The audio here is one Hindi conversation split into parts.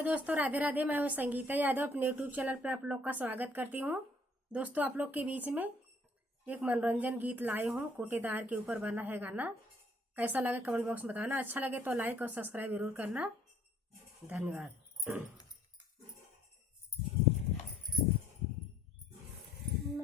हेलो दोस्तों, राधे राधे। मैं हूँ संगीता यादव, अपने यूट्यूब चैनल पर आप लोग का स्वागत करती हूँ। दोस्तों, आप लोग के बीच में एक मनोरंजन गीत लाई हूँ। कोटेदार के ऊपर बना है गाना। कैसा लगे कमेंट बॉक्स में बताना। अच्छा लगे तो लाइक और सब्सक्राइब जरूर करना। धन्यवाद।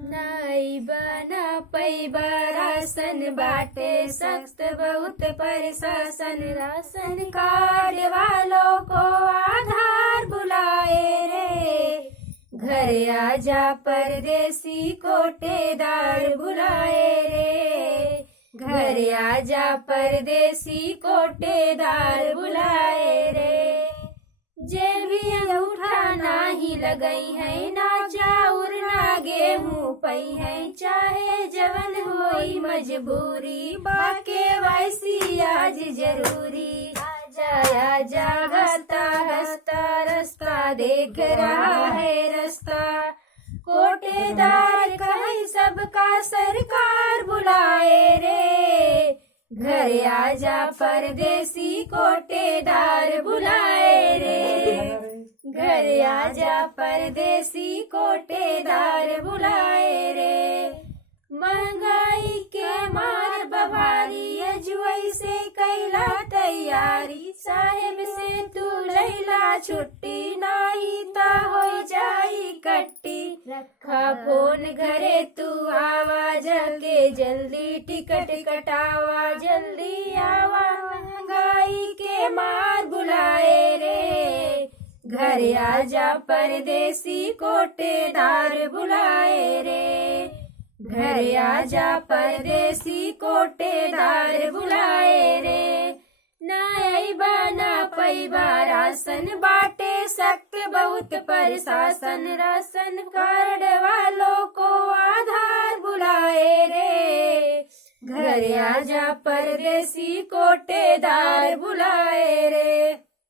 नाई बना पैबा राशन बाटे सख्त बहुत प्रशासन। राशन कार्ड वालों को आधार बुलाए रे। घर आजा परदेसी कोटेदार बुलाए रे। घर आजा परदेसी कोटेदार बुलाए रे। जेल भी अंगूठा नाही लगई है, ना चाउर ना गेहूं पई है। चाहे जवन होई मजबूरी, बाके वाइसी आज जरूरी। आजा आजा हंसता हंसता रास्ता देख रहा है रास्ता। कोटेदार कहीं सबका सरकार बुलाए रे। घर आजा परदेसी कोटेदार बुलाए रे। घर आजा परदेसी कोटेदार बुलाए रे। महंगाई के मार बभारी, अजुई से कैला तैयारी। साहेब से तू लैला छुट्टी, नाही ता हो जाई कट्टी। रखा फोन घरे तू आवाज के, जल्दी टिकट कटावा जल्दी आवा। महंगाई के मार बुलाए रे। घर आजा परदेसी कोटेदार बुलाए रे। घर आजा परदेसी कोटेदार बुलाए रे। ना अइबा ना पैबा राशन बाटे सख्त बहुत प्रशासन। राशन कार्ड वालों को आधार बुलाए रे। घर आजा परदेसी कोटेदार बुलाए रे।